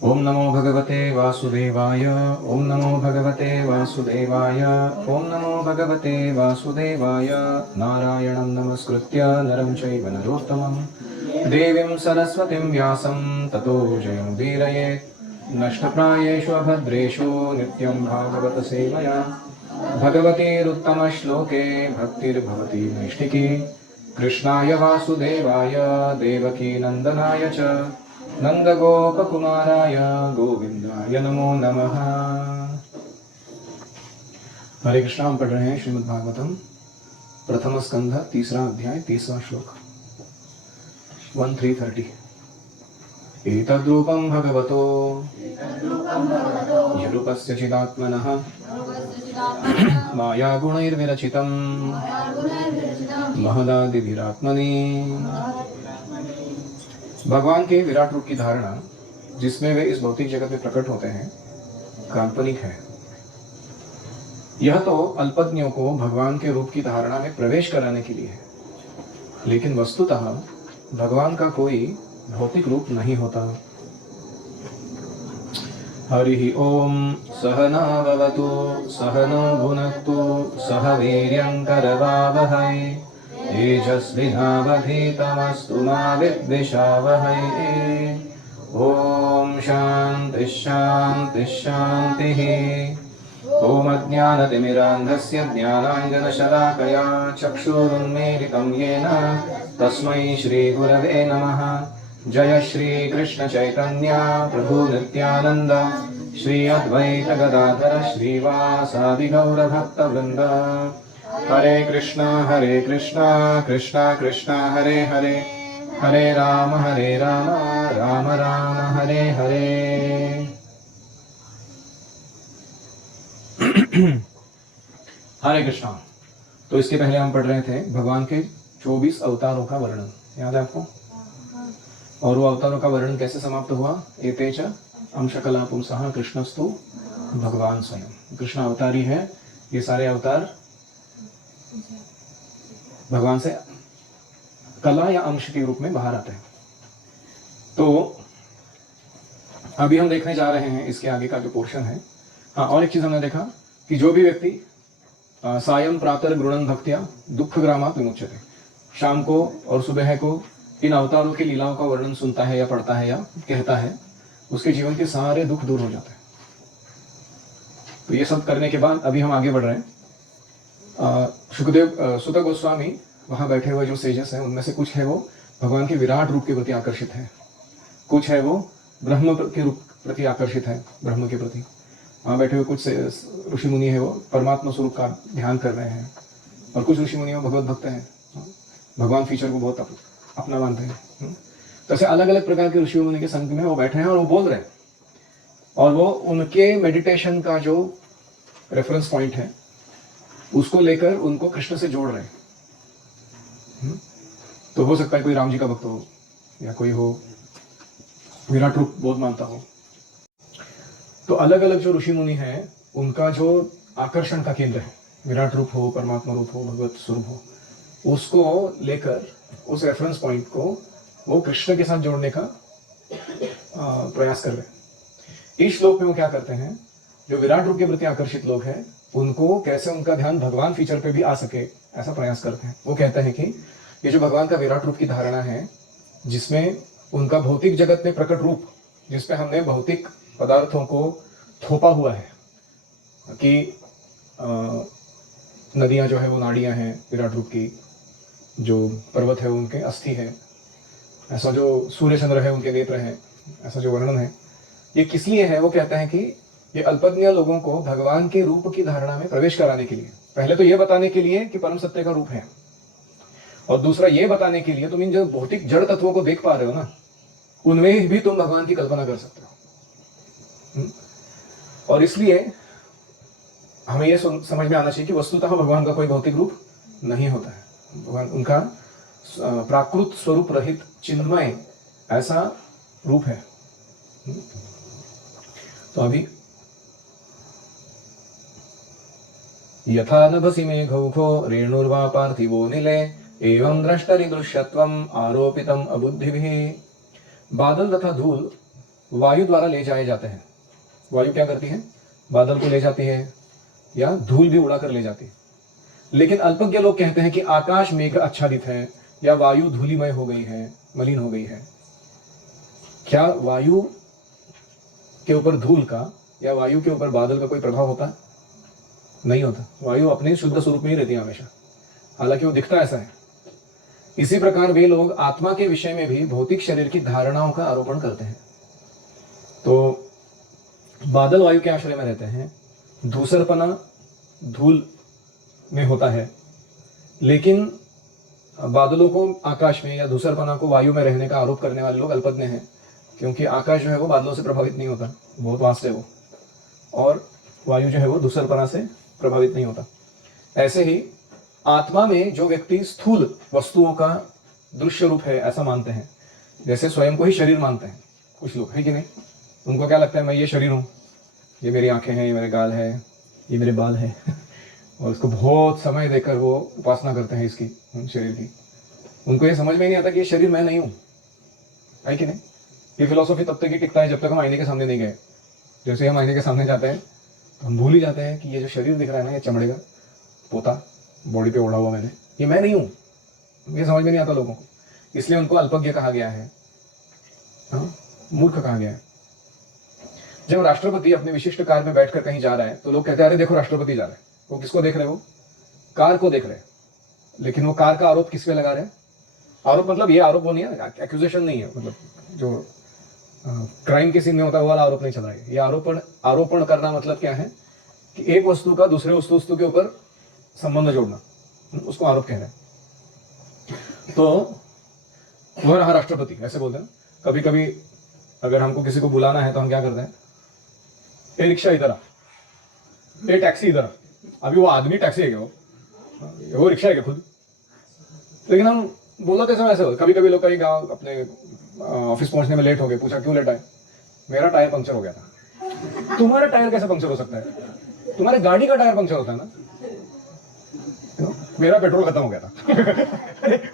ओम नमो भगवते वासुदेवाय। ओम नमो भगवते वासुदेवाय। ओम नमो भगवते वासुदेवाय। नारायणं नमस्कृत्य नरं चैव नरोत्तमं देवीं सरस्वतीं व्यासं ततो जयमुदीरयेत्। नष्टप्रायेषु अभद्रेषु नित्यं भागवत सेवया भगवतीरुत्तमश्लोके भक्तिर्भवति नैष्ठिकी। कृष्णाय वासुदेवाय देवकी नंदनाय च नंदगोपकुमाराय गोविंदाय नमो नमः। हरे कृष्णा। हम पढ़ रहे हैं श्रीमद् भागवतम प्रथम स्कंध तीसरा अध्याय 30वां श्लोक 1330। एतद्रूपं भगवतो यरूपस्य चिदात्मनः मायागुणैर्विरचितं महदादिभिरात्मनि। भगवान के विराट रूप की धारणा जिसमें वे इस भौतिक जगत में प्रकट होते हैं काल्पनिक है। यह तो अल्पज्ञों को भगवान के रूप की धारणा में प्रवेश कराने के लिए है, लेकिन वस्तुतः भगवान का कोई भौतिक रूप नहीं होता। हरि ओम सहना भवतु सहनो भुनक्तु सह वीर्यं करवावहै तेजस्विनावधीतमस्तु मा विद्विषावहै। ओम शांति शांति शांतिः। ओम अज्ञानतिमिरान्धस्य ज्ञानाञ्जनशलाकया चक्षुरुन्मीलितं येन तस्मै श्रीगुरवे नमः। जय श्री कृष्ण चैतन्य प्रभु नित्यानंद श्री अद्वैत गदाधर श्रीवासादि गौर भक्तवृंद। हरे कृष्णा कृष्णा कृष्णा हरे हरे हरे राम राम राम हरे हरे। हरे कृष्णा। तो इसके पहले हम पढ़ रहे थे भगवान के 24 अवतारों का वर्णन, याद है आपको? और वो अवतारों का वर्णन कैसे समाप्त हुआ? एतेच अंशकला पुंसः कृष्णस्तु भगवान स्वयं। कृष्ण अवतारी है, ये सारे अवतार भगवान से कला या अंश के रूप में बाहर आते हैं। तो अभी हम देखने जा रहे हैं इसके आगे का जो पोर्शन है। हाँ, और एक चीज हमने देखा कि जो भी व्यक्ति सायं प्रातः गृणन भक्त्या दुख ग्रामात् विमुच्यते, शाम को और सुबह को इन अवतारों की लीलाओं का वर्णन सुनता है या पढ़ता है या कहता है, उसके जीवन के सारे दुख दूर हो जाते हैं। तो ये सब करने के बाद अभी हम आगे बढ़ रहे हैं। सुखदेव सुत गोस्वामी वहां बैठे हुए जो सेजस हैं उनमें से कुछ है वो भगवान के विराट रूप के प्रति आकर्षित है, कुछ है वो ब्रह्म के रूप प्रति आकर्षित है, ब्रह्म के प्रति। वहां बैठे हुए कुछ ऋषि मुनि है वो परमात्मा स्वरूप का ध्यान कर रहे हैं, और कुछ ऋषि मुनि भगवत भक्त हैं, भगवान फीचर को बहुत अपना मानते हैं। तो ऐसे अलग अलग प्रकार के ऋषि मुनि के संग में वो बैठे हैं और वो बोल रहे हैं, और वो उनके मेडिटेशन का जो रेफरेंस पॉइंट है उसको लेकर उनको कृष्ण से जोड़ रहे हैं। तो हो सकता है कोई राम जी का भक्त हो या कोई हो विराट रूप बहुत मानता हो। तो अलग अलग जो ऋषि मुनि हैं उनका जो आकर्षण का केंद्र है, विराट रूप हो, परमात्मा रूप हो, भगवत स्वरूप हो, उसको लेकर उस रेफरेंस पॉइंट को वो कृष्ण के साथ जोड़ने का प्रयास कर रहे हैं। इस श्लोक में वो क्या करते हैं, जो विराट रूप के प्रति आकर्षित लोग हैं उनको कैसे उनका ध्यान भगवान फीचर पे भी आ सके ऐसा प्रयास करते हैं। वो कहते हैं कि ये जो भगवान का विराट रूप की धारणा है, जिसमें उनका भौतिक जगत में प्रकट रूप, जिसपे हमने भौतिक पदार्थों को थोपा हुआ है कि नदियां जो है वो नाड़ियां हैं विराट रूप की, जो पर्वत है उनके अस्थि है, ऐसा जो सूर्य चंद्र है उनके नेत्र हैं, ऐसा जो वर्णन है, ये किस लिए है? वो कहते हैं कि ये अल्पज्ञ लोगों को भगवान के रूप की धारणा में प्रवेश कराने के लिए, पहले तो ये बताने के लिए कि परम सत्य का रूप है, और दूसरा ये बताने के लिए तुम इन जो भौतिक जड़ तत्वों को देख पा रहे हो ना, उनमें भी तुम भगवान की कल्पना कर सकते हो। और इसलिए हमें यह समझ में आना चाहिए कि वस्तुतः भगवान का कोई भौतिक रूप नहीं होता है। भगवान उनका प्राकृत स्वरूप रहित चिन्मय ऐसा रूप है। तो अभी यथा नभसि मेघौघो रेणुर्वा पार्थिवो निले एवं द्रष्टरि दृश्यत्वम् आरोपितम अबुद्धिभिः। बादल तथा धूल वायु द्वारा ले जाए जाते हैं। वायु क्या करती है? बादल को ले जाती है या धूल भी उड़ाकर ले जाती है। लेकिन अल्पज्ञ लोग कहते हैं कि आकाश मेघ आच्छादित है या वायु धूलिमय हो गई है, मलिन हो गई है। क्या वायु के ऊपर धूल का या वायु के ऊपर बादल का कोई प्रभाव होता है? नहीं होता। वायु अपने शुद्ध स्वरूप में ही रहती है हमेशा, हालांकि वो दिखता ऐसा है। इसी प्रकार वे लोग आत्मा के विषय में भी भौतिक शरीर की धारणाओं का आरोपण करते हैं। तो बादल वायु के आश्रय में रहते हैं, धूसरपना धूल में होता है, लेकिन बादलों को आकाश में या धूसरपना को वायु में रहने का आरोप करने वाले लोग अल्पज्ञ हैं, क्योंकि आकाश जो है वो बादलों से प्रभावित नहीं होता, बहुत वास्ट है वो, और वायु जो है वो धूसरपना से प्रभावित नहीं होता। ऐसे ही आत्मा में जो व्यक्ति स्थूल वस्तुओं का दृश्य रूप है ऐसा मानते हैं, जैसे स्वयं को ही शरीर मानते हैं कुछ लोग, है कि नहीं? उनको क्या लगता है, मैं ये शरीर हूँ, ये मेरी आंखें हैं, ये मेरे गाल है, ये मेरे बाल है और उसको बहुत समय देकर वो उपासना करते हैं इसकी, शरीर की। उनको ये समझ में नहीं आता कि ये शरीर मैं नहीं हूँ, है कि नहीं? ये फिलॉसफी तब तक ही टिकता है जब तक हम आईने के सामने नहीं गए। जैसे हम आईने के सामने जाते हैं तो हम भूल ही जाते हैं कि ये जो शरीर दिख रहा है ना, ये चमड़े का पोता बॉडी पे ओढ़ा हुआ मैंने, ये मैं नहीं हूँ। ये समझ में नहीं आता लोगों को, इसलिए उनको अल्पज्ञ कहा गया है, मूर्ख कहा गया है। जब राष्ट्रपति अपने विशिष्ट कार में बैठकर कहीं जा रहा है तो लोग कहते हैं अरे देखो राष्ट्रपति जा रहे हैं। वो किसको देख रहे हो? कार को देख रहे हैं। लेकिन वो कार का आरोप किस पे लगा रहे हैं? आरोप मतलब ये आरोप वो नहीं है, एक्यूजेशन नहीं है, मतलब जो क्राइम के सीन में होता है वो वाला आरोप नहीं चल रहा है। ये आरोपण करना मतलब क्या है कि एक वस्तु का दूसरे वस्तु के ऊपर संबंध जोड़ना, उसको आरोप कह रहे हैं। तो वह रहा राष्ट्रपति, ऐसे बोलते हैं। कभी कभी अगर हमको किसी को बुलाना है तो हम क्या करते हैं, ए रिक्शा इधर आ, ए टैक्सी इधर आ। अभी वो आदमी टैक्सी है क्या? वो रिक्शा है क्या खुद? लेकिन हम बोला कैसे ऐसे हो। कभी कभी लोग कहीं गाँव अपने ऑफिस पहुंचने में लेट हो गए, पूछा क्यों लेट आए? मेरा टायर पंक्चर हो गया था। तुम्हारा टायर कैसे पंक्चर हो सकता है? तुम्हारे गाड़ी का टायर पंक्चर होता है ना। मेरा पेट्रोल खत्म हो गया था।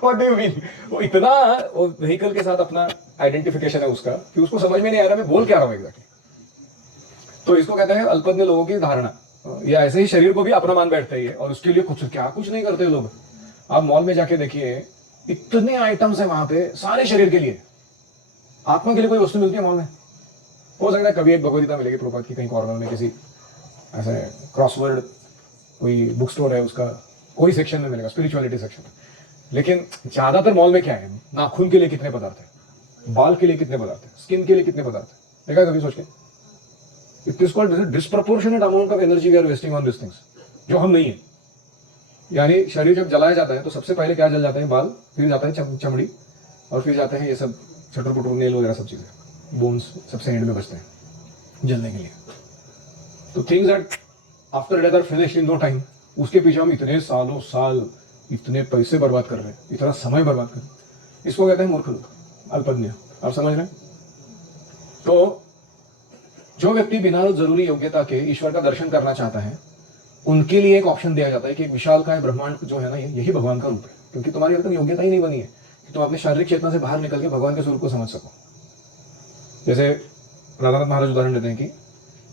What do you mean? वो इतना वो व्हीकल के साथ अपना आइडेंटिफिकेशन है उसका कि उसको समझ में नहीं आ रहा मैं बोल क्या रहा हूँ एग्जैक्टली। तो इसको कहते हैं अल्पज्ञ लोगों की धारणा, या ऐसे ही शरीर को भी अपना मान बैठते ही है और उसके लिए कुछ नहीं करते लोग। आप मॉल में जाके देखिए, इतने आइटम्स है वहां पे सारे शरीर के लिए। आत्मा के लिए कोई वस्तु मिलती है मॉल में? हो सकता है कभी एक भगवदगीता मिलेगी प्रभात की कहीं कॉर्नर में, किसी ऐसे क्रॉसवर्ड कोई बुक स्टोर है उसका कोई सेक्शन में मिलेगा, स्पिरिचुअलिटी सेक्शन। लेकिन ज्यादातर मॉल में क्या है, नाखून के लिए कितने पदार्थ है, बाल के लिए कितने पदार्थ है, स्किन के लिए कितने पदार्थ है, देखा कभी सोच के? It is called disproportionate amount of energy we are wasting on this things, जो हम नहीं है। यानी शरीर जब जलाया जाता है तो सबसे पहले क्या जल जाते हैं? बाल, फिर जाता है चमड़ी, और फिर जाते हैं ये सब छटर पुटर नेल वगैरह सब चीजें, बोन्स सबसे एंड में बचते हैं जलने के लिए। तो things that after death are finished in no time, उसके पीछे हम इतने सालों साल इतने पैसे बर्बाद कर रहे हैं, इतना समय बर्बाद कर रहे हैं। इसको कहते हैं मूर्ख लोग, अल्पज्ञ। आप समझ रहे हैं? तो जो व्यक्ति बिना जरूरी योग्यता के ईश्वर का दर्शन करना चाहता है, उनके लिए एक ऑप्शन दिया जाता है कि विशालकाय ब्रह्मांड जो है ना, यही भगवान का रूप है। क्योंकि तुम्हारी अभी तक योग्यता ही नहीं बनी है कि तुम अपने शारीरिक चेतना से बाहर निकल के भगवान के स्वरूप को समझ सको। जैसे राधानाथ महाराज उदाहरण देते हैं कि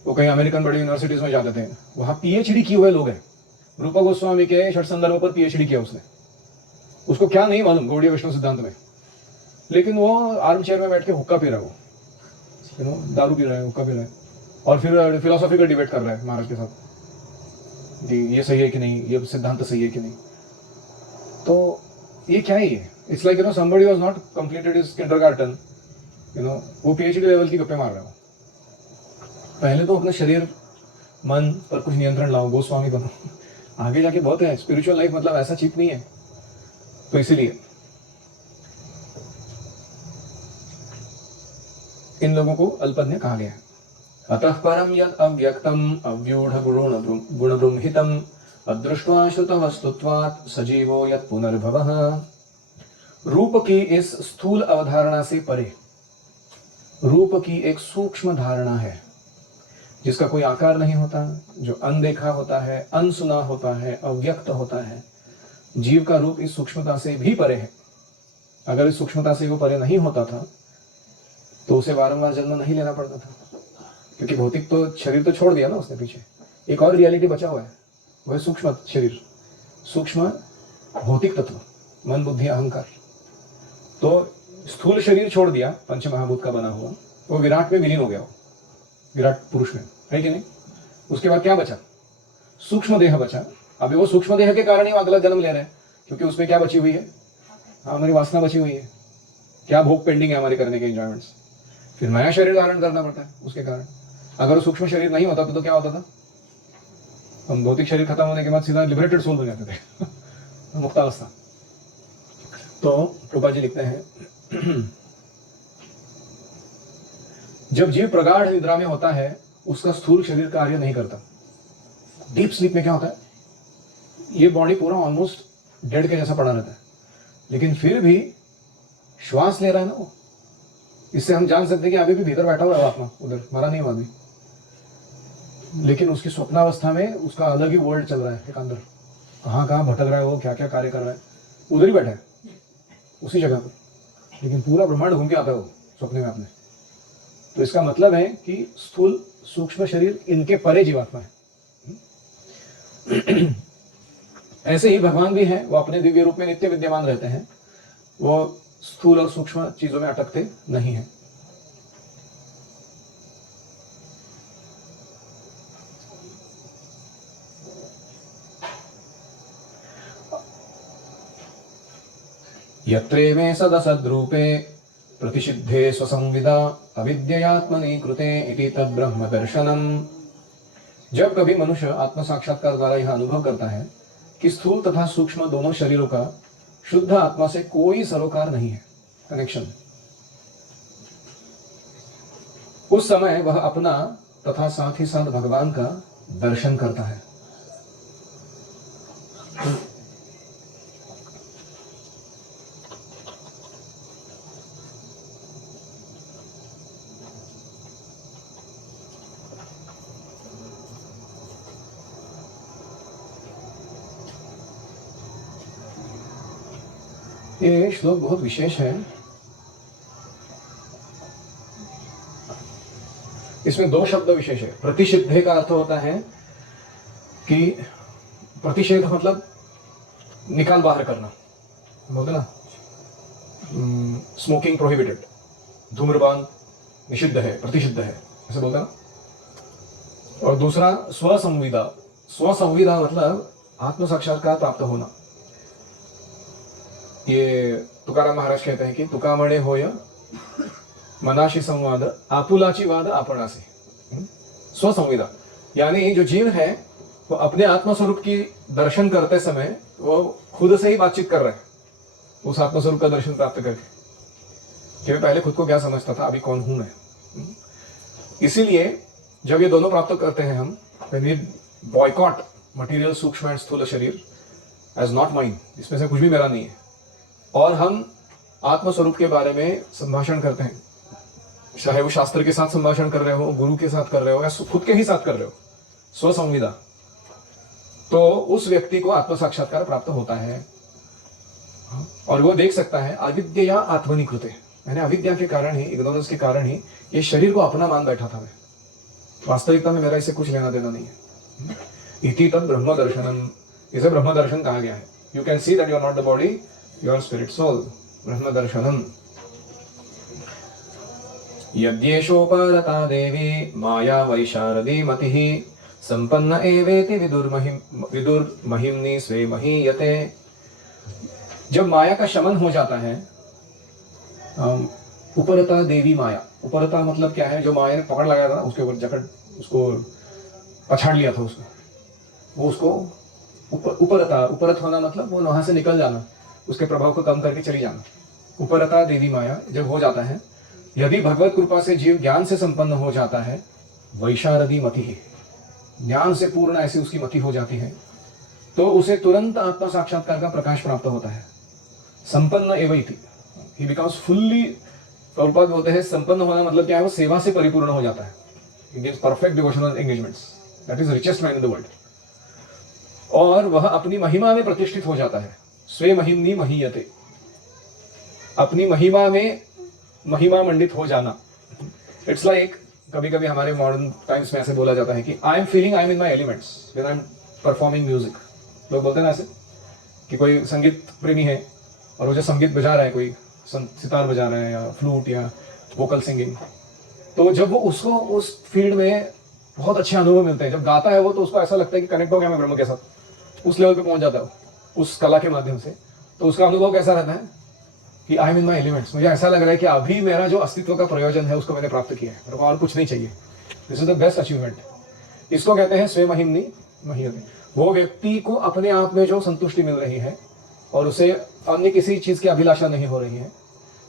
वो कहीं अमेरिकन बड़ी यूनिवर्सिटीज में जाते थे, वहां पीएचडी किए हुए लोग हैं। रूपा गोस्वामी के षट संदर्भ पर पीएचडी किया उसने, उसको क्या नहीं मालूम गौड़ीय वैष्णव सिद्धांत में, लेकिन वो आर्म चेयर में बैठ के हुक्का पी रहा है, वो दारू पी रहा है, हुक्का पी रहा है, और फिर फिलोसॉफी का डिबेट कर रहा है महाराज के साथ कि ये सही है कि नहीं, ये सिद्धांत सही है कि नहीं। तो ये क्या है? ये it's like somebody was not completed his kindergarten, वो पीएचडी लेवल की गप्पे मार रहा है। पहले तो अपने शरीर मन पर कुछ नियंत्रण लाओ, गोस्वामी बनो, आगे जाके बहुत है। स्पिरिचुअल लाइफ मतलब ऐसा चीप नहीं है। तो इसीलिए इन लोगों को अल्पज्ञ कहा गया है। अतः परम यद अव्यक्तम अव्यूढ़ गुण ब्रह्मितम अदृष्ट्वा श्रुत वस्तुत्वात् सजीवो यत् पुनर्भवः। रूप की इस स्थूल अवधारणा से परे रूप की एक सूक्ष्म धारणा है जिसका कोई आकार नहीं होता, जो अनदेखा होता है, अनसुना होता है, अव्यक्त होता है। जीव का रूप इस सूक्ष्मता से भी परे है। अगर इस सूक्ष्मता से वो परे नहीं होता था तो उसे बारंबार जन्म नहीं लेना पड़ता था, क्योंकि भौतिक तो शरीर तो छोड़ दिया ना उसने पीछे। एक और रियलिटी बचा हुआ है, वह सूक्ष्म शरीर, सूक्ष्म भौतिक तत्व, मन बुद्धि अहंकार। तो स्थूल शरीर छोड़ दिया पंच महाभूत का बना हुआ, वो विराट में विलीन हो गया, वो विराट पुरुष में, है कि नहीं। उसके बाद क्या बचा, सूक्ष्म देह बचा। अभी वो सूक्ष्म देह के कारण ही अगला जन्म ले रहे हैं, क्योंकि उसमें क्या बची हुई है, हमारी वासना बची हुई है, क्या भोग पेंडिंग है हमारे करने के एंजॉयमेंट्स। फिर नया शरीर धारण करना पड़ता है उसके कारण। अगर वो सूक्ष्म शरीर नहीं होता तो क्या होता था, हम भौतिक शरीर खत्म होने के बाद सीधा लिबरेटेड सोल हो जाते थे मुक्तावस्था। तो प्रभुपाद जी लिखते हैं जब जीव प्रगाढ़ निद्रा में होता है उसका स्थूल शरीर कार्य नहीं करता। डीप स्लीप में क्या होता है, ये बॉडी पूरा ऑलमोस्ट डेड के जैसा पड़ा रहता है, लेकिन फिर भी श्वास ले रहा है ना वो। इससे हम जान सकते हैं कि अभी भी भीतर बैठा हुआ है आत्मा, उधर मरा नहीं हुआ अभी, लेकिन उसकी स्वप्नावस्था में उसका अलग ही वर्ल्ड चल रहा है एक अंदर। कहाँ कहाँ भटक रहा है वो, क्या क्या कार्य कर रहा है, उधर ही बैठा है उसी जगह पर, लेकिन पूरा ब्रह्मांड घूम के आता है वो स्वप्ने में अपने। तो इसका मतलब है कि स्थूल सूक्ष्म शरीर इनके परे जीवात्मा है। ऐसे ही भगवान भी हैं, वो अपने दिव्य रूप में नित्य विद्यमान रहते हैं, वो स्थूल और सूक्ष्म चीजों में अटकते नहीं हैं। यत्रे में सदसद्रूपे प्रतिषिद्धे स्वसंविदा अविद्ययात्मनि कृते इति तद्ब्रह्म दर्शनम। जब कभी मनुष्य आत्म साक्षात्कार द्वारा यह अनुभव करता है कि स्थूल तथा सूक्ष्म दोनों शरीरों का शुद्ध आत्मा से कोई सरोकार नहीं है, कनेक्शन, उस समय वह अपना तथा साथ ही साथ भगवान का दर्शन करता है। ये श्लोक बहुत विशेष है। इसमें दो शब्द विशेष है। प्रतिषिद्धे का अर्थ होता है कि प्रतिषेध मतलब निकाल बाहर करना, बोलते ना, स्मोकिंग प्रोहिबिटेड, धूम्रपान निषिद्ध है, प्रतिषिद्ध है, ऐसे बोलते ना। और दूसरा स्वसंविदा, स्वसंविदा मतलब आत्म साक्षात्कार प्राप्त होना। ये तुकाराम महाराज कहते हैं कि तुकामणे होय मनाशी संवाद आपुलाची वाद आपणासी। स्वसंविदा यानी जो जीव है वो अपने आत्मस्वरूप की दर्शन करते समय वो खुद से ही बातचीत कर रहे हैं, उस आत्मस्वरूप का दर्शन प्राप्त करके, कि मैं पहले खुद को क्या समझता था, अभी कौन हूं मैं। इसीलिए जब ये दोनों प्राप्त करते हैं हम, बॉयकॉट मटीरियल सूक्ष्म एंड स्थूल शरीर एज नॉट माइंड, इसमें से कुछ भी मेरा नहीं है, और हम आत्मस्वरूप के बारे में संभाषण करते हैं, चाहे वो शास्त्र के साथ संभाषण कर रहे हो, गुरु के साथ कर रहे हो, या खुद के ही साथ कर रहे हो, स्वसंविदा, तो उस व्यक्ति को आत्म साक्षात्कार प्राप्त होता है। और वो देख सकता है अविद्या आत्मनिकृते, मैंने अविद्या के कारण ही, इग्नोरेंस के कारण ही ये शरीर को अपना मान बैठा था मैं, वास्तविकता में मेरा इससे कुछ लेना देना नहीं है। इति तद ब्रह्म दर्शनम, इसे ब्रह्म दर्शन कहा गया है। You can see that you are not the body, you are spirit soul, ब्रह्म दर्शनम। यद्येषोपरता देवी माया वैशारदी मतिः संपन्न एवेति विदुर्महिम्नि स्वे महीयते। जब माया का शमन हो जाता है, उपरता देवी माया, उपरता मतलब क्या है, जो माया ने पकड़ लगाया था ना उसके ऊपर, जकड़ उसको पछाड़ लिया था उसको, वो उसको उपरता, उपरत होना मतलब वो वहां से निकल जाना, उसके प्रभाव को कम करके चली जाना। उपरता देवी माया जब हो जाता है, यदि भगवत कृपा से जीव ज्ञान से संपन्न हो जाता है, वैशारदी मति है, ज्ञान से पूर्ण ऐसी उसकी मति हो जाती है, तो उसे तुरंत आत्मा साक्षात्कार का प्रकाश प्राप्त होता है। संपन्न एवं इति, ही बिकम्स फुल्ली, प्रभुपाद बोलते हैं संपन्न होना मतलब क्या है, वो सेवा से परिपूर्ण हो जाता है। He gives perfect devotional engagements, that is richest man in the world. और वह अपनी महिमा में प्रतिष्ठित हो जाता है, स्वे महिम्नि महीयते, अपनी महिमा में महिमा मंडित हो जाना, इट्स लाइक कभी कभी हमारे मॉडर्न टाइम्स में ऐसे बोला जाता है कि I am feeling I am in my elements when I am performing music. लोग बोलते हैं ना ऐसे कि कोई संगीत प्रेमी है और वो जो संगीत बजा रहा है, कोई सितार बजा रहा है या फ्लूट या वोकल सिंगिंग, तो जब वो उसको उस फील्ड में बहुत अच्छे अनुभव मिलते हैं, जब गाता है वो, तो उसको ऐसा लगता है कि कनेक्ट हो गया मैं ब्रह्म के साथ, उस लेवल पे पहुंच जाता है उस कला के माध्यम से। तो उसका अनुभव कैसा रहता है कि I M in my elements, मुझे ऐसा लग रहा है कि अभी मेरा जो अस्तित्व का प्रयोजन है उसको मैंने प्राप्त किया है, मेरे को और कुछ नहीं चाहिए। This is the best achievement. इसको कहते हैं स्वयं महिमनी महीयते। वो व्यक्ति को अपने आप में जो संतुष्टि मिल रही है और उसे अन्य किसी चीज की अभिलाषा नहीं हो रही है,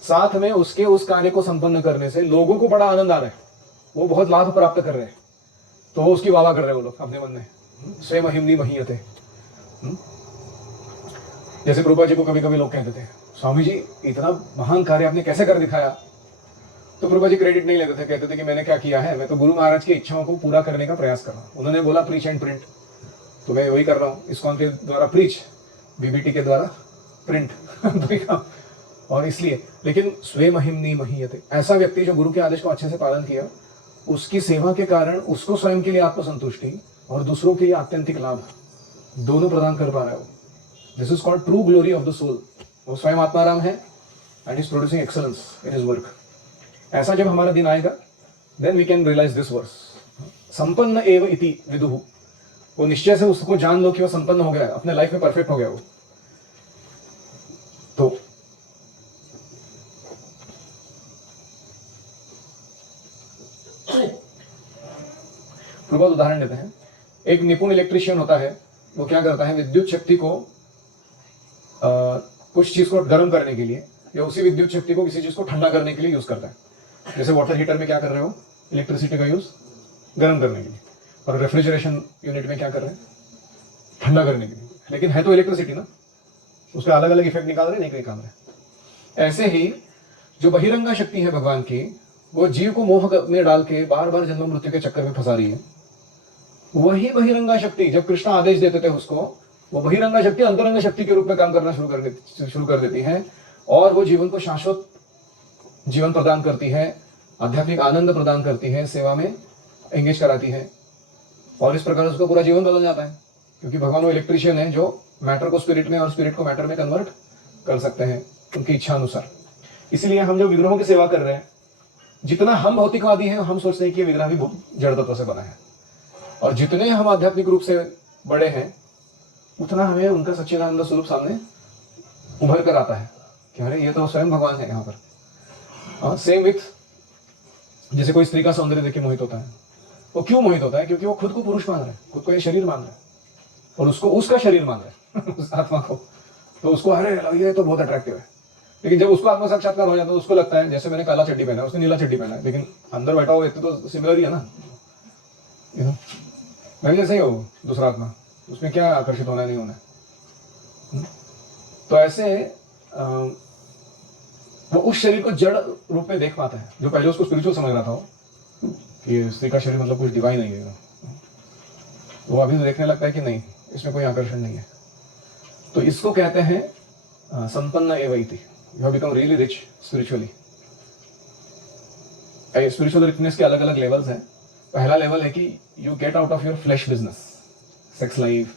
साथ में उसके उस कार्य को संपन्न करने से लोगों को बड़ा आनंद आ रहा है, वो बहुत लाभ प्राप्त कर रहे हैं, तो वो उसकी वाह कर रहे हैं वो लोग अपने मन में, स्वयं महिमनी महीयते। जैसे प्रभुपाद जी को कभी कभी लोग कहते थे, स्वामी जी इतना महान कार्य आपने कैसे कर दिखाया, तो प्रभुपाद जी क्रेडिट नहीं लेते थे, कहते थे कि मैंने क्या किया है, मैं तो गुरु महाराज की इच्छाओं को पूरा करने का प्रयास कर रहा हूं। उन्होंने बोला प्रीच एंड प्रिंट, तो मैं वही कर रहा हूँ, इस्कॉन के द्वारा प्रीच, बीबीटी के द्वारा प्रिंट और इसलिए। लेकिन स्वयं महिमनी महीयते, ऐसा व्यक्ति जो गुरु के आदेश को अच्छे से पालन किया, उसकी सेवा के कारण उसको स्वयं के लिए आत्मसंतुष्टि और दूसरों के लिए आत्यंतिक लाभ दोनों प्रदान कर पा रहा है वो। This is called true glory of the soul. वो स्वयं आत्माराम है and is producing excellence in his work. ऐसा जब हमारा दिन आएगा, then we can realize this verse, संपन्न एव इति विदुः। वो निश्चय से उसको जान लो कि वो संपन्न हो गया, अपने लाइफ में परफेक्ट हो गया वो। तो प्रभात उदाहरण देते हैं। एक निपुण इलेक्ट्रिशियन होता है, वो क्या करता है, विद्युत शक्ति को कुछ चीज को गर्म करने के लिए या उसी विद्युत शक्ति को किसी चीज को ठंडा करने के लिए यूज करता है। जैसे वाटर हीटर में क्या कर रहे हो, इलेक्ट्रिसिटी का यूज गर्म करने के लिए, और रेफ्रिजरेशन यूनिट में क्या कर रहे हैं, ठंडा करने के लिए। लेकिन है तो इलेक्ट्रिसिटी ना, उसका अलग अलग इफेक्ट निकाल रहे, नहीं कहीं काम रहे। ऐसे ही जो बहिरंगा शक्ति है भगवान की, वो जीव को मोह में डाल के बार बार जन्म मृत्यु के चक्कर में फंसा रही है। वही बहिरंगा शक्ति जब कृष्ण आदेश देते थे उसको, वो बहिरंगा शक्ति अंतरंग शक्ति के रूप में काम करना शुरू कर देती है, और वो जीवन को शाश्वत जीवन प्रदान करती है, आध्यात्मिक आनंद प्रदान करती है, सेवा में एंगेज कराती है, और इस प्रकार उसका पूरा जीवन बदल जाता है। क्योंकि भगवान वो इलेक्ट्रिशियन है जो मैटर को स्पिरिट में और स्पिरिट को मैटर में कन्वर्ट कर सकते हैं उनकी इच्छा अनुसार। इसीलिए हम जो विग्रहों की सेवा कर रहे हैं, जितना हम भौतिकवादी हैं, हम सोचते हैं कि विग्रह भी जड़ तत्व से बना है, और जितने हम आध्यात्मिक रूप से बड़े हैं, उतना हमें उनका सच्चिदानंद स्वरूप सामने उभर कर आता है कि अरे ये तो स्वयं भगवान है यहाँ पर। सेम विथ, जैसे कोई स्त्री का सौंदर्य देख के मोहित होता है, वो क्यों मोहित होता है, क्योंकि वो खुद को पुरुष मान रहा है, खुद को ये शरीर मान रहा है, और उसको उसका शरीर मान रहा है उस आत्मा को, तो उसको अरे ये तो बहुत अट्रैक्टिव है। लेकिन जब उसको आत्मा साक्षात्कार हो जाता है तो उसको लगता है जैसे मैंने काला चड्डी पहना है, उसने नीला चड्डी पहना है, लेकिन अंदर बैठा हुआ व्यक्ति तो सिमिलर ही है ना, मैं जैसे ही हो दूसरा आत्मा, उसमें क्या आकर्षित होना नहीं होना। तो ऐसे वो उस शरीर को जड़ रूप में देख पाता है, जो पहले उसको स्पिरिचुअल समझ रहा था कि स्त्री का शरीर मतलब कुछ डिवाइन नहीं है, वो अभी तो देखने लगता है कि नहीं, इसमें कोई आकर्षण नहीं है। तो इसको कहते हैं संपन्न एव इति, you have become really rich spiritually. Spiritual richness के अलग अलग लेवल्स हैं। पहला लेवल है कि you get out of your flash business, sex life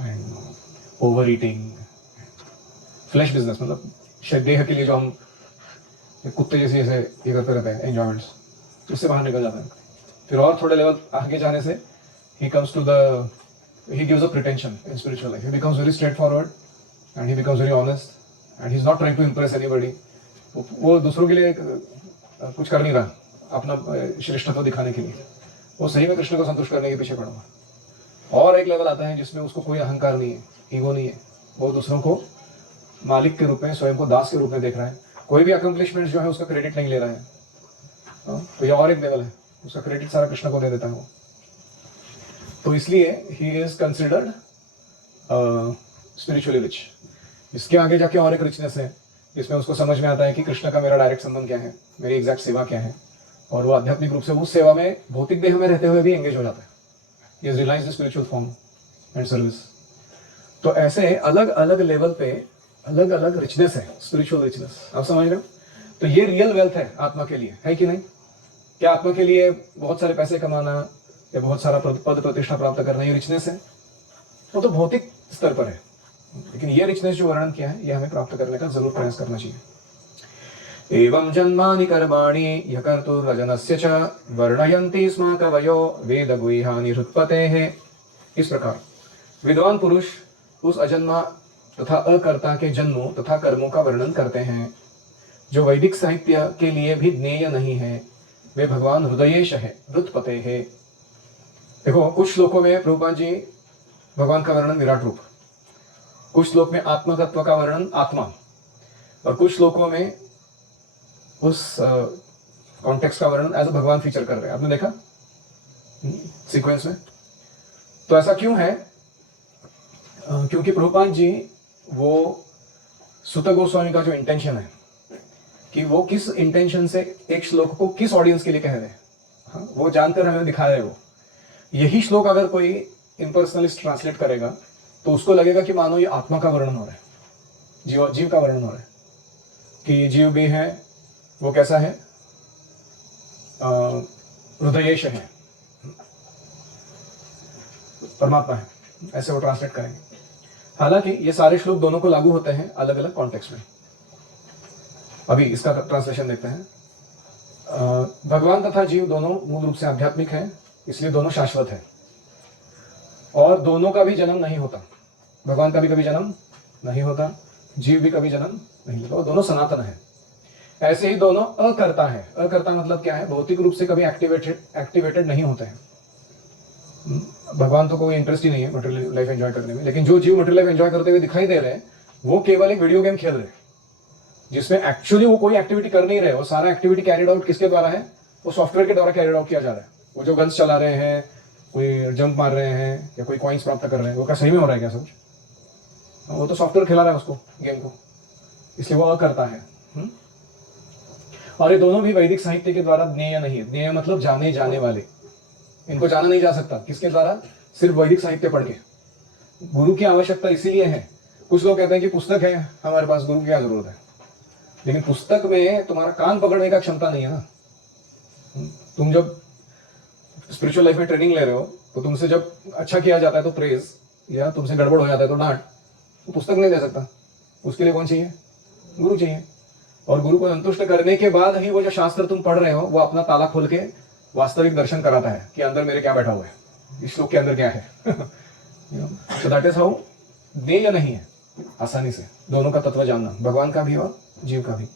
and over eating. Flash business मतलब देह के लिए जो हम कुत्ते जैसे ऐसे ये करते रहते हैं एंजॉयमेंट्स, उससे बाहर निकल जाता है। फिर और थोड़े लेवल आगे जाने से he comes to the, he gives up pretension in spiritual life. He becomes very straightforward and he becomes very honest and he's not trying to impress anybody. वो दूसरों के लिए कुछ कर नहीं रहा अपना श्रेष्ठत्व दिखाने के लिए, वो सही में कृष्ण को संतुष्ट करने के पीछे पड़ा हुआ। और एक लेवल आता है जिसमें उसको कोई अहंकार नहीं है, ईगो नहीं है, वो दूसरों को मालिक के रूप में, स्वयं को दास के रूप में देख रहा है। कोई भी अकम्पलिशमेंट जो है उसका क्रेडिट नहीं ले रहा है। तो ये और एक लेवल है, उसका क्रेडिट सारा कृष्ण को दे देता है वो। तो इसलिए he is considered spiritually rich. इसके आगे जाके और एक रिचनेस है, जिसमें उसको समझ में आता है कि कृष्ण का मेरा डायरेक्ट संबंध क्या है, मेरी एग्जैक्ट सेवा क्या है, और वो आध्यात्मिक रूप से उस सेवा में भौतिक देह में रहते हुए भी एंगेज हो जाता है। He is realized the spiritual form and service. तो ऐसे अलग अलग लेवल पे अलग अलग रिचनेस है, स्पिरिचुअल रिचनेस। आप समझ रहे हो? तो ये रियल वेल्थ है आत्मा के लिए, है कि नहीं? क्या आत्मा के लिए बहुत सारे पैसे कमाना या बहुत सारा पद प्रतिष्ठा प्राप्त करना ये रिचनेस है? वो तो भौतिक स्तर पर है, लेकिन ये रिचनेस जो वर्णन किया है ये हमें प्राप्त करने का जरूर प्रयास करना चाहिए। एवं जन्मानि कर्माणि यकर्तुर्वजनस्य च वर्णयन्ति स्म कवयो वेद गुह्यानि हृत्पतेः। इस प्रकार विद्वान पुरुष उस अजन्मा तथा अकर्ता के जन्मों तथा कर्मों का वर्णन करते हैं जो वैदिक साहित्य के लिए भी ज्ञेय नहीं है। वे भगवान हृदयेश है, हृत्पते है। देखो, कुछ श्लोकों में प्रभुपाद जी भगवान का वर्णन विराट रूप, कुछ श्लोक में आत्मतत्व का वर्णन आत्मा, और कुछ श्लोकों में उस कॉन्टेक्स्ट का वर्णन एज अ भगवान फीचर कर रहे हैं। आपने देखा सीक्वेंस में? तो ऐसा क्यों है? क्योंकि प्रभुपाद जी वो सुत गोस्वामी का जो इंटेंशन है कि वो किस इंटेंशन से एक श्लोक को किस ऑडियंस के लिए कह रहे हैं, हाँ, वो जानकर हमें दिखा रहे हैं। वो यही श्लोक अगर कोई इम्पर्सनलिस्ट ट्रांसलेट करेगा तो उसको लगेगा कि मानो ये आत्मा का वर्णन हो रहा है, जीव का वर्णन हो रहा है, कि जीव भी है, वो कैसा है, हृदयेश है, परमात्मा है, ऐसे वो ट्रांसलेट करेंगे। हालांकि ये सारे श्लोक दोनों को लागू होते हैं अलग अलग कॉन्टेक्स्ट में। अभी इसका ट्रांसलेशन देखते हैं। भगवान तथा जीव दोनों मूल रूप से आध्यात्मिक हैं, इसलिए दोनों शाश्वत हैं और दोनों का भी जन्म नहीं होता। भगवान का भी कभी जन्म नहीं होता, जीव भी कभी जन्म नहीं होता, और दोनों सनातन है। ऐसे ही दोनों अकर्ता है। अकर्ता मतलब क्या है? भौतिक रूप से कभी एक्टिवेटेड नहीं होते हैं। भगवान तो कोई इंटरेस्ट ही नहीं है मटेरियल लाइफ एंजॉय करने में, लेकिन जो जीव मटेरियल लाइफ एंजॉय करते हुए दिखाई दे रहे हैं वो केवल एक वीडियो गेम खेल रहे हैं जिसमें एक्चुअली वो कोई एक्टिविटी कर नहीं रहे। वो सारा एक्टिविटी कैरिड आउट किसके द्वारा है? वो सॉफ्टवेयर के द्वारा कैरिड आउट किया जा रहा है। वो जो गन्स चला रहे हैं, कोई जंप मार रहे हैं या कोई कॉइन्स प्राप्त कर रहे हैं, वो क्या सही में हो रहा है क्या सब? वो तो सॉफ्टवेयर खिला रहा है उसको, गेम को, इसलिए वो अकर्ता है। और ये दोनों भी वैदिक साहित्य के द्वारा ज्ञेय नहीं है। ज्ञेय मतलब जाने जाने वाले, इनको जाना नहीं जा सकता। किसके द्वारा? सिर्फ वैदिक साहित्य पढ़ के। गुरु की आवश्यकता इसीलिए है। कुछ लोग कहते हैं कि पुस्तक है हमारे पास, गुरु की क्या जरूरत है? लेकिन पुस्तक में तुम्हारा कान पकड़ने का क्षमता नहीं है ना। तुम जब स्पिरिचुअल लाइफ में ट्रेनिंग ले रहे हो तो तुमसे जब अच्छा किया जाता है तो प्रेज, या तुमसे गड़बड़ हो जाता है तो डांट, तो पुस्तक नहीं दे सकता। उसके लिए कौन चाहिए? गुरु चाहिए। और गुरु को संतुष्ट करने के बाद ही वो जो शास्त्र तुम पढ़ रहे हो वो अपना ताला खोल के वास्तविक दर्शन कराता है कि अंदर मेरे क्या बैठा हुआ है, इस श्लोक के अंदर क्या है। सो दैट इज हाउ ज्ञेय नहीं है आसानी से दोनों का तत्व जानना, भगवान का भी और जीव का भी।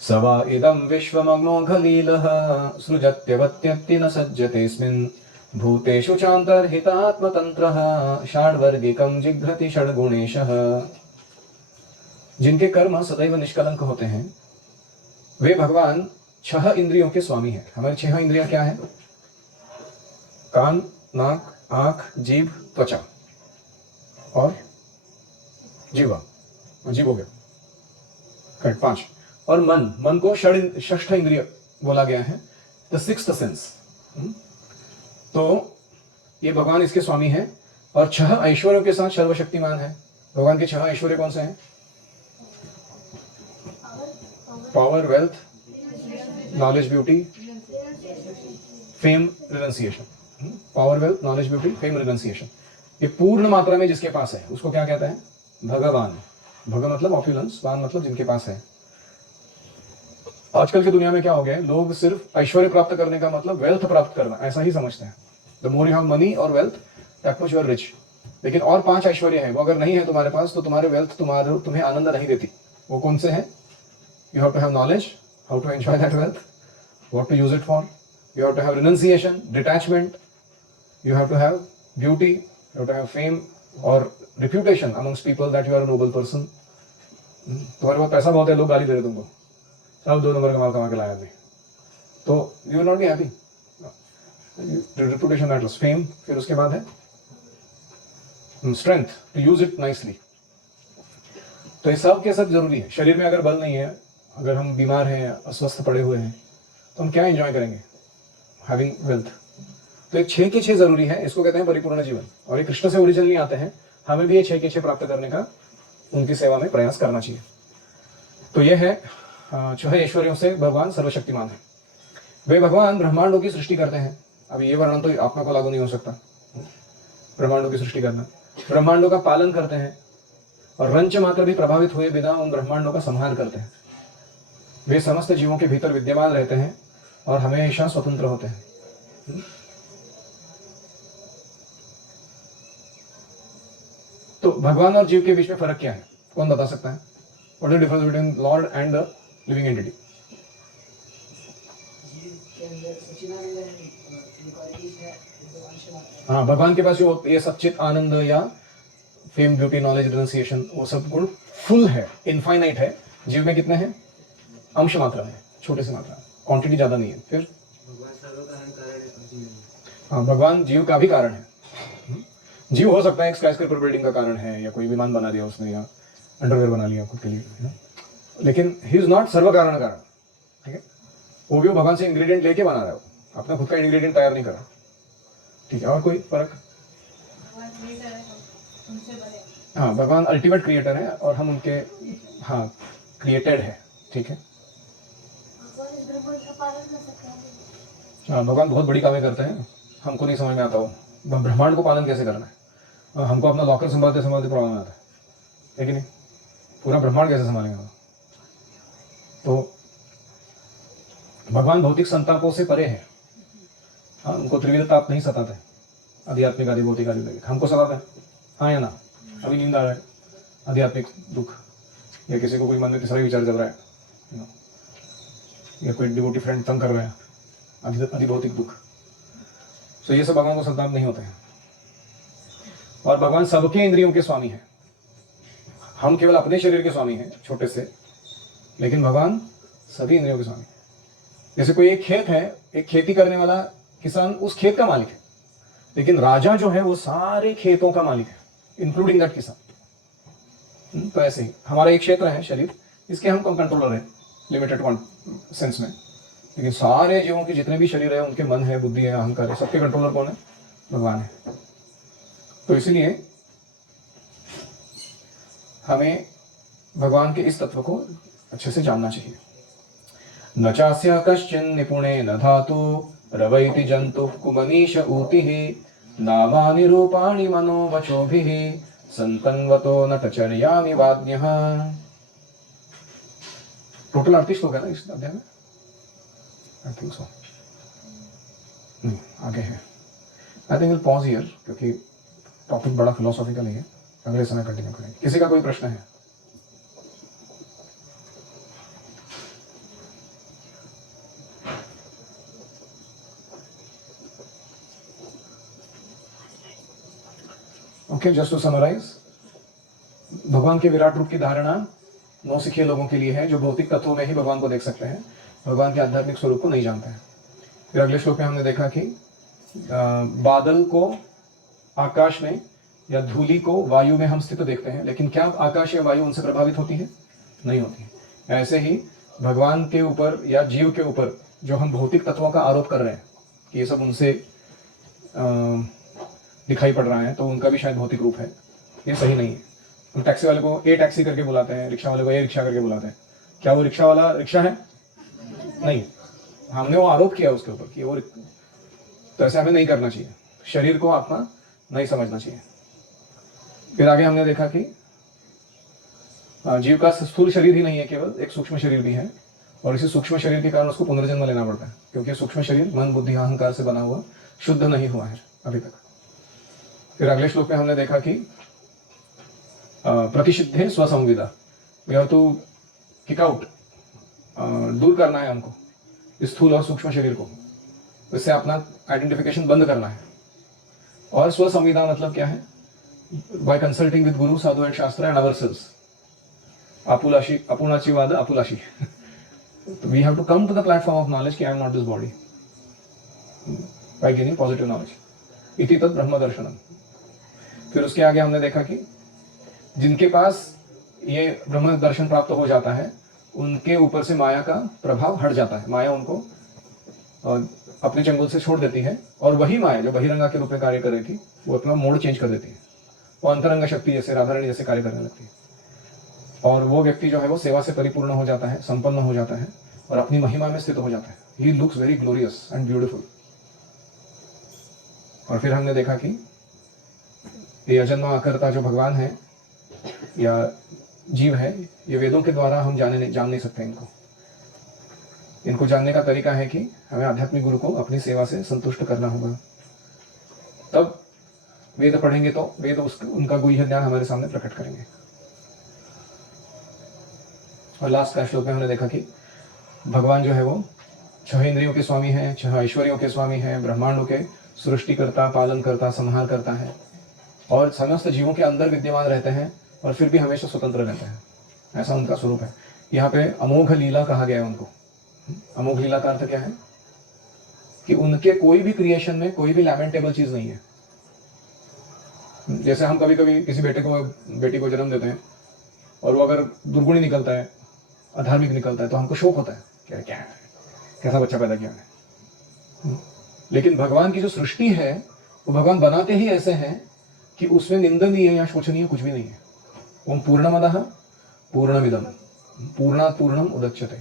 सवा इदं विश्वमग्नोऽघलीलः सृजत्यवत्यत्ति न सज्जतेऽस्मिन् भूतेषु चान्तर्हितात्मतन्त्रः षाड्वर्गिकं जिघ्रति षड्गुणेशः। जिनके कर्म सदैव निष्कलंक होते हैं वे भगवान 6 इंद्रियों के स्वामी हैं। हमारी 6 इंद्रियां क्या है? कान, नाक, आंख, जीभ, त्वचा और जीवा। जीव हो गया, करेक्ट, 5। और मन को षष्ठ इंद्रिय बोला गया है, द सिक्स्थ सेंस। तो ये भगवान इसके स्वामी हैं और 6 ऐश्वर्यों के साथ सर्वशक्तिमान है। भगवान के 6 ऐश्वर्य कौन से हैं? Power, wealth, knowledge, beauty, fame, renunciation. Power, wealth, knowledge, beauty, fame, renunciation. ये पूर्ण मात्रा में जिसके पास है उसको क्या कहते हैं? भगवान। भग मतलब ऑप्युलेंस, वान मतलब जिनके पास है। आजकल की दुनिया में क्या हो गया है? लोग सिर्फ ऐश्वर्य प्राप्त करने का मतलब वेल्थ प्राप्त करना ऐसा ही समझते हैं। The more you have money और wealth that much you are rich. लेकिन और 5 ऐश्वर्य है, वो अगर नहीं है तुम्हारे पास तो तुम्हारे वेल्थ तुम्हें आनंद नहीं देती। वो कौन से हैं? You have to have knowledge, how to enjoy that wealth, what to use it for. You have to have renunciation, detachment. You have to have beauty. You have to have fame or reputation amongst people that you are a noble person. तुम्हारे पास पैसा बहुत है, लोग गाली दे रहे तुमको, सब 2 number का माल कमा के लाया अभी, तो you will not be happy. Reputation matters, fame, फिर उसके बाद है strength to use it nicely. तो ये सब के सब जरूरी है। शरीर में अगर बल नहीं है, अगर हम बीमार हैं, अस्वस्थ पड़े हुए हैं, तो हम क्या एंजॉय करेंगे? Having wealth. तो ये 6 के 6 जरूरी है, इसको कहते हैं परिपूर्ण जीवन। और ये कृष्ण से ओरिजिनली आते हैं, हमें भी ये 6 के 6 प्राप्त करने का उनकी सेवा में प्रयास करना चाहिए। तो ये है छह ऐश्वर्यों से भगवान सर्वशक्तिमान है। वे भगवान ब्रह्मांडों की सृष्टि करते हैं। अब ये वर्णन तो आत्मा को लागू नहीं हो सकता। ब्रह्मांडों की सृष्टि करना, ब्रह्मांडों का पालन करते हैं और रंच मात्र भी प्रभावित हुए बिना उन ब्रह्मांडों का संहार करते हैं। वे समस्त जीवों के भीतर विद्यमान रहते हैं और हमेशा स्वतंत्र होते हैं। तो भगवान और जीव के बीच में फर्क क्या है, कौन बता सकता है? What is the difference between Lord and the living entity? हाँ, भगवान के पास जो ये सच्चित आनंद या फेम, ब्यूटी, नॉलेज, रिनंसिएशन, वो सब गुण फुल है, इनफाइनाइट है। जीव में कितने हैं? अंश मात्रा है, छोटे से मात्रा, क्वांटिटी ज्यादा नहीं है। फिर हाँ, भगवान जीव का भी कारण है। जीव हो सकता है एक स्काईस्क्रेपर बिल्डिंग का कारण है, या कोई विमान बना दिया उसने, या अंडरवेयर बना लिया खुद के लिए, लेकिन ही इज नॉट सर्व कारण कारण। ठीक है, वो भी भगवान से इंग्रेडिएंट लेके बना रहा है, अपना खुद का इंग्रेडिएंट तैयार नहीं कर रहा। ठीक है, और कोई फर्क? हाँ, भगवान अल्टीमेट क्रिएटर है और हम उनके, हाँ, क्रिएटेड है। ठीक है, हाँ, भगवान बहुत बड़ी कामें करते हैं, हमको नहीं समझ में आता वो ब्रह्मांड को पालन कैसे करना है। हमको अपना लॉकर संभालते संभालते प्रॉब्लम आता है कि नहीं? पूरा ब्रह्मांड कैसे संभालेंगे? तो भगवान भौतिक संतापों से परे है। हाँ, उनको त्रिविध ताप नहीं सताते, आध्यात्मिक आदि भौतिक आदि लगे। हमको सताते हैं, हाँ या ना? अभी नींद आ रहा है, आध्यात्मिक दुख, या किसी को कोई मन में तीसरा विचार चल रहा है, या कोई डिवोटी फ्रेंड तंग कर रहे हैं, आदि भौतिक दुख। तो ये सब भगवान को संताप नहीं होते हैं। और भगवान सबके इंद्रियों के स्वामी हैं। हम केवल अपने शरीर के स्वामी हैं छोटे से, लेकिन भगवान सभी इंद्रियों के स्वामी हैं। जैसे कोई एक खेत है, एक खेती करने वाला किसान उस खेत का मालिक है, लेकिन राजा जो है वो सारे खेतों का मालिक है, इंक्लूडिंग दैट किसान। तो ऐसे ही हमारा एक क्षेत्र है शरीर, इसके हम कंट्रोलर हैं लिमिटेड सेंस में, लेकिन सारे जीवों के जितने भी शरीर है, उनके मन है, बुद्धि है, अहंकार है, सबके कंट्रोलर कौन है? भगवान है। तो इसलिए हमें भगवान के इस तत्व को अच्छे से जानना चाहिए। न चास्य कश्चिन निपुणे न धातु रवैति जंतु कुमनीश ऊतिः नामानि रूपाणि मनो वचोभिः संतन्वतो नटचर्यामि वाद्यः। टोटल 38 हो गया ना इस अध्याय में? I think so. आगे है। I think will pause here, क्योंकि टॉपिक बड़ा फिलोसॉफिकल है। अगले समय कंटिन्यू करेंगे। किसी का कोई प्रश्न है? ओके, जस्ट टू समराइज, भगवान के विराट रूप की धारणा नौसिखिए लोगों के लिए है, जो भौतिक तत्वों में ही भगवान को देख सकते हैं, भगवान के आध्यात्मिक स्वरूप को नहीं जानते हैं। फिर अगले श्लोक में हमने देखा कि बादल को आकाश में या धूलि को वायु में हम स्थित देखते हैं, लेकिन क्या आकाश या वायु उनसे प्रभावित होती है? नहीं होती है। ऐसे ही भगवान के ऊपर या जीव के ऊपर जो हम भौतिक तत्वों का आरोप कर रहे हैं कि ये सब उनसे दिखाई पड़ रहा है, तो उनका भी शायद भौतिक रूप है, ये सही नहीं है। हम टैक्सी वाले को ए टैक्सी करके बुलाते हैं, रिक्शा वाले को ए रिक्शा करके बुलाते हैं। क्या वो रिक्शा वाला रिक्शा है? नहीं, हमने वो आरोप किया उसके ऊपर कि वो। तो ऐसे हमें नहीं करना चाहिए, शरीर को आत्मा नहीं समझना चाहिए। फिर आगे हमने देखा कि जीव का स्थूल शरीर ही नहीं है, केवल एक सूक्ष्म शरीर भी है, और इसी सूक्ष्म शरीर के कारण उसको पुनर्जन्म लेना पड़ता है, क्योंकि सूक्ष्म शरीर मन, बुद्धि, अहंकार से बना हुआ शुद्ध नहीं हुआ है अभी तक। फिर अगले श्लोक में हमने देखा कि प्रतिषिद्धे स्वसंविदा, we have to kick out, दूर करना है हमको स्थूल और सूक्ष्म शरीर को, इससे अपना आइडेंटिफिकेशन बंद करना है। और स्वसंविदा मतलब क्या है? Bye consulting with guru, sadhu and shastra and ourselves. आपुलाशी, अपुनाचीवाद, आपुलाशी। We have to come to the platform of knowledge कि I am not this body, by gaining positive knowledge, इति तत् ब्रह्म दर्शनम। फिर उसके आगे हमने देखा कि जिनके पास ये ब्रह्म दर्शन प्राप्त हो जाता है, उनके ऊपर से माया का प्रभाव हट जाता है। माया उनको अपने चंगुल से छोड़ देती है, और वही माया जो बहिरंगा के रूप में कार्य कर रही थी, वो अपना मोड चेंज कर देती है। वो अंतरंग शक्ति जैसे, राधा रानी जैसे कार्य करने लगती है। और वो व्यक्ति जो है वो सेवा से परिपूर्ण हो जाता है, संपन्न हो जाता है और अपनी महिमा में स्थित हो जाता है. He looks very glorious and beautiful. और फिर हमने देखा कि ये अजन्मा अकर्ता जो भगवान है या जीव है, ये वेदों के द्वारा हम जान नहीं सकते. इनको जानने का तरीका है कि हमें आध्यात्मिक गुरु को अपनी सेवा से संतुष्ट करना होगा. तब वेद पढ़ेंगे तो वेद उनका गुह्य ज्ञान हमारे सामने प्रकट करेंगे. और लास्ट का श्लोक में हमने देखा कि भगवान जो है वो 6 इंद्रियों के स्वामी हैं, 6 ऐश्वर्यों के स्वामी हैं, ब्रह्मांडों के सृष्टिकर्ता, पालन करता, संहार करता है और समस्त जीवों के अंदर विद्यमान रहते हैं और फिर भी हमेशा स्वतंत्र रहते हैं. ऐसा उनका स्वरूप है. यहाँ पे अमोघ लीला कहा गया है उनको. अमोघ लीला का अर्थ क्या है कि उनके कोई भी क्रिएशन में कोई भी लैमेंटेबल चीज नहीं है. जैसे हम कभी कभी किसी बेटी को जन्म देते हैं और वो अगर दुर्गुणी निकलता है, अधार्मिक निकलता है, तो हमको शोक होता है कि क्या है, कैसा बच्चा पैदा किया है. लेकिन भगवान की जो सृष्टि है वो भगवान बनाते ही ऐसे हैं कि उसमें निंदनीय या शोचनीय कुछ भी नहीं है. ओम पूर्णमदः पूर्णमिदं पूर्णात् पूर्णम उदच्यते.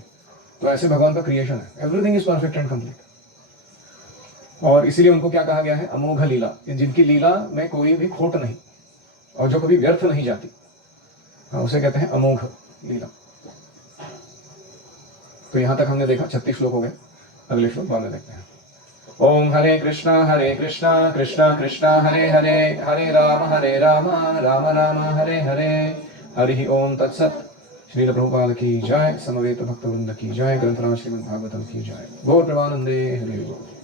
तो ऐसे भगवान का क्रिएशन है. Everything is perfect and complete. और इसीलिए उनको क्या कहा गया है? अमोघ लीला. जिनकी लीला में कोई भी खोट नहीं और जो कभी व्यर्थ नहीं जाती, उसे कहते हैं अमोघ लीला. तो यहां तक हमने देखा. 36 श्लोक हो गए. अगले श्लोक बाद में देखते हैं. ओम हरे कृष्णा कृष्णा कृष्णा हरे हरे, हरे राम राम राम हरे हरे. हरि ओम तत्सत. श्रील प्रभुपाद की जय. समवेत भक्त वृंद की जय. ग्रंथराज श्रीमद् भागवतम की जय. गौर प्रेमानंदे हरि बोल.